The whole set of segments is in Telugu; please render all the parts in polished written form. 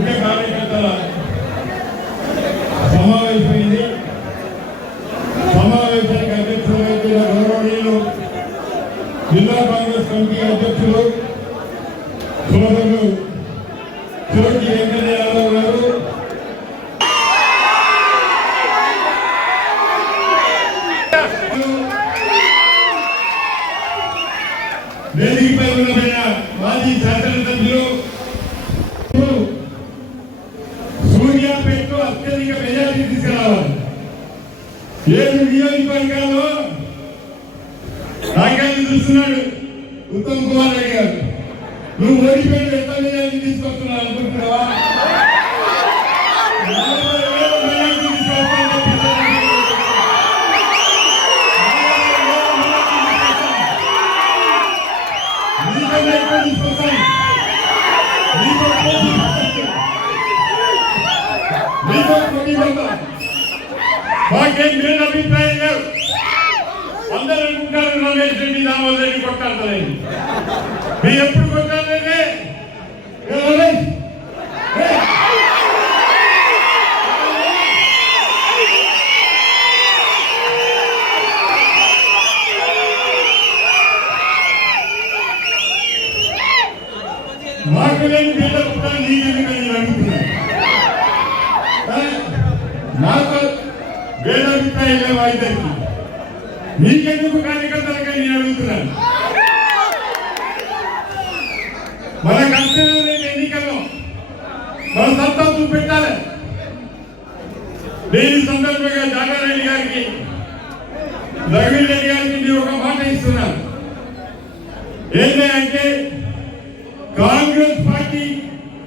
ముఖ్య కార్యకర్తల సమావేశమైంది. సమావేశానికి అధ్యక్షులు వహించిన గౌరవనీయులు జిల్లా కాంగ్రెస్ కమిటీ అధ్యక్షులు సోదరులు జ్యోతి వెంకట యాదవ్ గారు, వేదికపై ఉన్న మాజీ శాసనసభ్యులు, సూర్యాపేటలో అత్యధిక మెజారిటీ తీసుకురావాలి. 7 నియోజకవర్గాల్లో రాజ్యాన్ని చూస్తున్నాడు ఉత్తమ్ కుమార్ రెడ్డి గారు. నువ్వు ఓడిపోయి ఎంత మెజారిటీ తీసుకొస్తున్నావు అనుకుంటున్నావా? మాకేం మీరు అభిప్రాయం లేవు. అందరూ అనుకుంటారు రమేష్ రెడ్డి దామోదర్ రెడ్డి కొట్టాలి. మీరు ఎప్పుడు కొట్టాలంటే మాకు లేని బిడ్డ పుట్టాలి నీకెందుకని అడుగుతున్నా. నాకు భేదాభిప్రాయం లేవు. అయిద్దరికి నీకెందుకు కార్యకర్తలకై నేను అడుగుతున్నాను. మన కష్టం ఎన్నికల్లో మన సత్తా చూపెట్టాలి. నేను ఈ సందర్భంగా జాగారెడ్డి గారికి, రఘువీర్ రెడ్డి గారికి నేను ఒక మాట ఇస్తున్నాను. ఏంటంటే కాంగ్రెస్ పార్టీ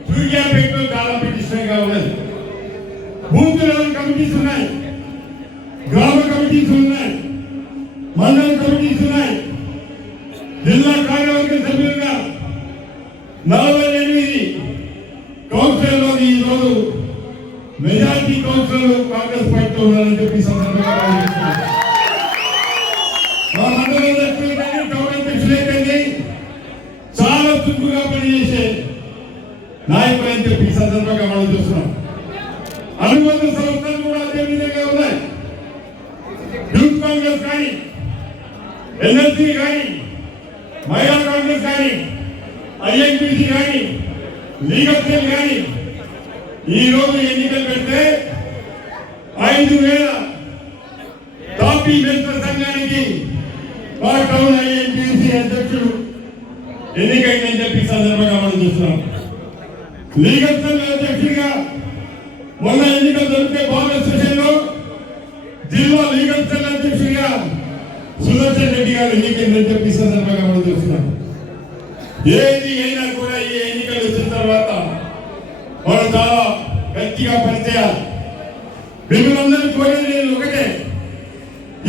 సూర్యాపేటలో చాలా ప్రతిష్టంగా ఉన్నది. బూత్ లెవెల్ కమిటీస్ ఉన్నాయి, గ్రామ కమిటీస్ ఉన్నాయి, మండల కమిటీస్ ఉన్నాయి. జిల్లా కార్యవర్గ సభ్యులుగా 48 కౌన్సిలర్లో ఈరోజు మెజారిటీ కౌన్సిలర్లు కాంగ్రెస్ పార్టీలో ఉన్నారని చెప్పి సందర్భంగా మా మండల అధ్యక్షులు కానీ టౌన్ అధ్యక్షులు అయితే చాలా చురుకుగా పనిచేసే నాయకులు అని చెప్పి సందర్భంగా మనం చూస్తున్నాం. అనుబంధ సంస్థలు కూడా అదే విధంగా ఉన్నాయి. యూత్ కాంగ్రెస్ కానీ, ఎన్ఎల్సీ కానీ, మహిళా కాంగ్రెస్ కానీ, ఐఎన్పిసి కానీ, లీగల్ సెల్ కానీ ఈ రోజు ఎన్నికలు పెడితే 5,000 తాపీ మిత్ర సంఘానికి మా టౌన్ ఐఎన్పిసి అధ్యక్షుడు ఎన్నికైందని చెప్పి సందర్భంగా మనం చూస్తున్నాం. లీగల్ సెల్ అధ్యక్షుడిగా మొన్న ఎన్నికలు జరిగితే బోనస్ సెషన్లో జిల్లా లీగల్ సెల్ అధ్యక్షుడిగా సుదర్శన్ రెడ్డి గారు ఎన్నికైందని చెప్పి సందర్భంగా మనం చూస్తున్నాం. ఏది అయినా కూడా ఈ ఎన్నికలు వచ్చిన తర్వాత మనం చాలా గట్టిగా పనిచేయాలి. మిమ్మల్ని కోరేది నేను ఒకటే,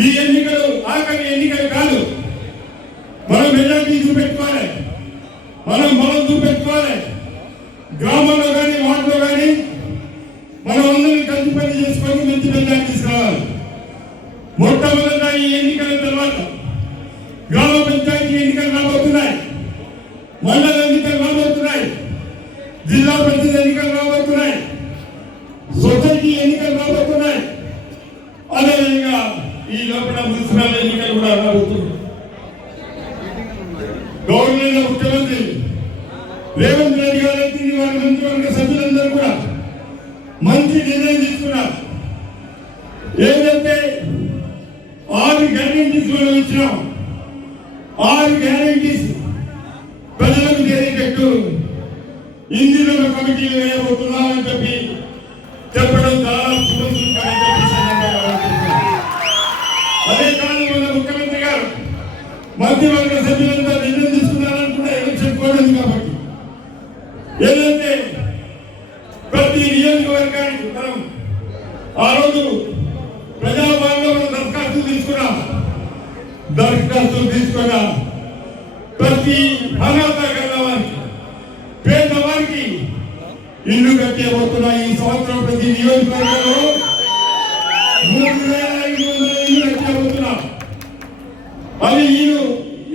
ఈ ఎన్నికలు ఆఖరి ఎన్నికలు కాదు. మనం మెజారిటీ చూపెట్టుకోవాలి, మనం బలం చూపెట్టుకోవాలి. గ్రామంలో కానీ వార్డులో కానీ మనం అందరినీ కలిసి పని చేసుకొని మంచి మెజారిటీ తీసుకురావాలి. మొట్టమొదట ఈ ఎన్నికల తర్వాత గ్రామ పంచాయతీ ఎన్నికలు రాబోతున్నాయి, మండల ఎన్నికలు రాబోతున్నాయి, జిల్లా పరిషత్ ఎన్నికలు రాబోతున్నాయి, సొసైటీ ఎన్నికలు రాబోతున్నాయి. అదేవిధంగా ఈ లోపల మున్సిపల్ ఎన్నికలు కూడా రాబోతున్నాయి. గవర్నర్ ముఖ్యమంత్రి రేవంత్ రెడ్డి గారు వారి మంత్రివర్గ సభ్యులందరూ కూడా మంచి నిర్ణయం తీసుకున్నారు. ఏదైతే 6 గ్యారెంటీస్ మనం ఇచ్చినాం, 6 గ్యారెంటీస్ ప్రజలకు జరిగేటట్టు ఇందులో కమిటీలు వేయబోతున్నామని చెప్పి చెప్పడం చాలా శుభసూచకమని చెప్పి అదే కాదు. మన ముఖ్యమంత్రి గారు మంత్రివర్గ సభ్యులంతా నిర్ణయం తీసుకున్నారనుకుంటే ఎలక్షన్ కోడ్ ఉంది కాబట్టి ఏదైతే ప్రతి నియోజకవర్గానికి మనం ఆ రోజు ప్రజాభవన్లో మనం దరఖాస్తులు తీసుకున్నా ప్రతి అర్హత గల వారికి, పేదవారికి ఇల్లు కట్టేబోతున్నా. ఈ సంవత్సరం ప్రతి నియోజకవర్గంలో 3,500 ఇల్లు కట్టేబోతున్నా. అది ఈయన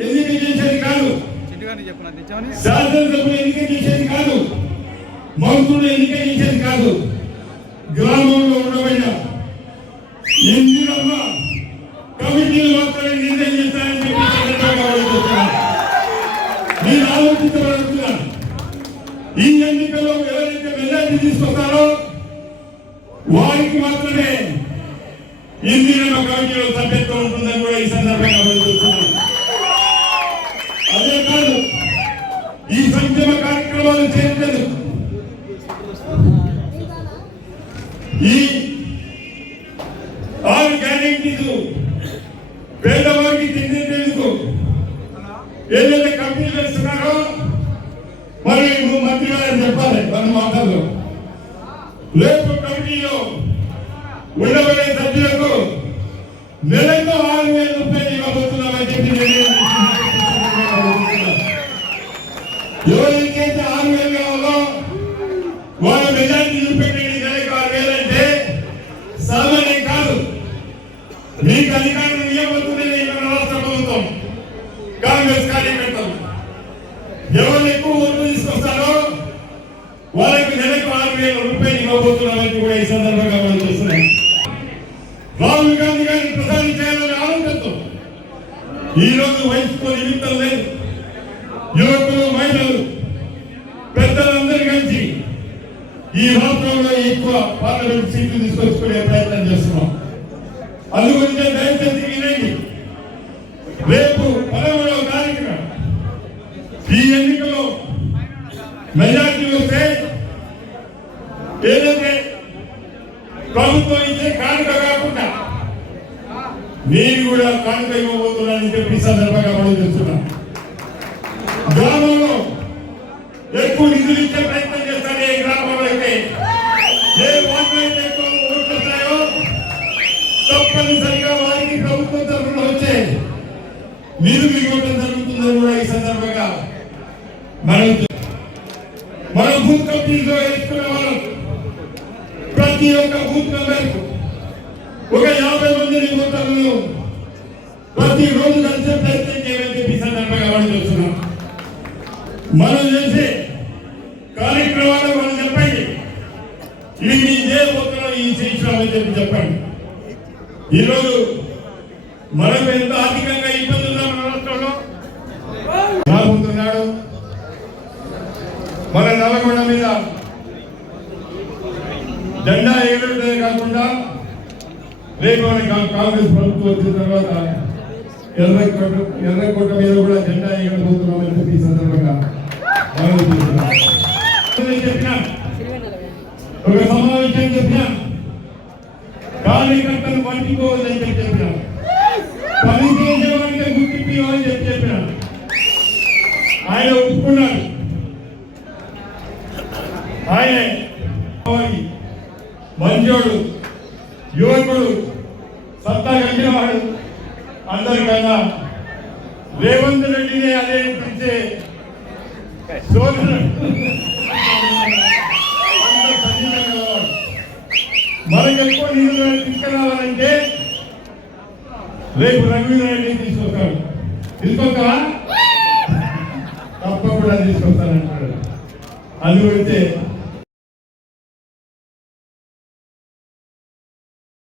ఎన్నిక చేసేది కాదు, శాసనసభ్యులు ఎన్నిక చేసేది కాదు, మంత్రులు ఎన్నికయించేది కాదు, గ్రామంలో ఉండబడిన ఇందిరమ్మ కమిటీలు మాత్రమే నిర్ణయం చేస్తారని చెప్పి నేను ఆలోచించబడుతున్నాను. ఈ ఎన్నికల్లో ఎవరైతే మెజార్టీ తీసుకొస్తారో వారికి మాత్రమే ఇందిరమ్మ కమిటీలో సభ్యత్వం ఉంటుందని కూడా ఈ సందర్భంగా ఆలోచిస్తున్నాను. అదే కాదు, ఈ సంక్షేమ కార్యక్రమాలు చేయట్లేదు. ఈ 6 గ్యారెంటీలు పేదవారికి చెందేందుకు ఏదైతే కంపెనీలు వేస్తున్నారో మరి మంత్రి గారు చెప్పాలి మన మాటల్లో. రేపు కమిటీలో ఉండబడే సభ్యులకు నెలకు 6,000 రూపాయలు ఇవ్వబోతున్నామని చెప్పి ఎవరికైతే 6,000 కావాలో వాళ్ళ మెజార్టీ చూపెట్టండి. నెలకు 6,000 అంటే సామాన్యం కాదు. మీకు అధికారులు ఇవ్వబోతున్నది రాష్ట్ర ప్రభుత్వం, కాంగ్రెస్ కార్యకర్తలు. ఎవరు ఎక్కువ ఓట్లు తీసుకొస్తారో వాళ్ళకి నెలకు 6,000 రూపాయలు ఇవ్వబోతున్నామని కూడా ఈ సందర్భంగా మనం చూస్తున్నాం. రాహుల్ గాంధీ గారిని ప్రధాని చేయాలని ఆలోచనతో ఈరోజు వయసుతో నిమిత్తం లేదు, యువకులు, మహిళలు, పెద్దలందరూ కలిసి ఈ రాష్ట్రంలో ఎక్కువ పార్లమెంట్ సీట్లు తీసుకొచ్చుకునే ప్రయత్నం చేస్తున్నాం. అందుగురించే దయచేసి వినండి. రేపు 13వ తారీఖున ఈ ఎన్నికలో మెజార్టీ వస్తే ఏదైతే ప్రభుత్వం ఇచ్చే కానుక కాకుండా నేను కూడా కానుక ఇవ్వబోతున్నానని చెప్పి సందర్భంగా మనం చేస్తున్నాం. గ్రామంలో ఎక్కువ నిధులు ఇచ్చే ప్రయత్నం చేస్తాను. ఏ గ్రామంలో అయితే ఏ వార్డులో అయితే ఎక్కువ ఓట్లు వస్తాయో తప్పనిసరిగా వారికి ప్రభుత్వం తరఫున వచ్చే నిధులు ఇవ్వడం జరుగుతుందని కూడా ఈ సందర్భంగా మన బూత్ కమిటీలో వేసుకున్న వాళ్ళు ప్రతి ఒక్క బూత్ మెంబర్కు ఒక 50 మందిని ఓటర్లను ప్రతి రోజు కలిసే ప్రయత్నం చేయాలని చెప్పి సందర్భంగా మనం చూస్తున్నాం. మనం చేసే కార్యక్రమాలు మనం చెప్పండి. ఇవి మీ చేయబోతున్నాం, ఈ చేయించామని చెప్పండి. ఈరోజు మనం ఎంత ఆర్థికంగా ఇబ్బంది ఉన్నాం మన రాష్ట్రంలో. రాబోతున్నాడు మన నల్గొండ మీద జెండా ఎగరడమే కాకుండా రేపు కాంగ్రెస్ ప్రభుత్వం వచ్చిన తర్వాత ఎర్రకోట మీద కూడా జెండా ఎగరబోతున్నామని చెప్పి ఈ సందర్భంగా చెప్పినా, ఒక సమావేశం చెప్పినా, కార్యకర్తలు పట్టిపోవద్దని చెప్పి చెప్పినా, పని చేసేవాడికి గుర్తింపు ఇవ్వాలని చెప్పి చెప్పినా ఆయన ఒప్పుకున్నాడు. ఆయన మంచోడు, యువకుడు, సత్తా కలిగిన వాడు. అందరికన్నా రేవంత్ రెడ్డిని అదే పిలిచే మనకి ఎక్కువ నిధులు తీసుకురావాలంటే రేపు రవీంద్ర రెడ్డి తీసుకొస్తాడు. తీసుకొస్తావా? తప్పకుండా తీసుకొస్తానంటాడు. అది పెడితే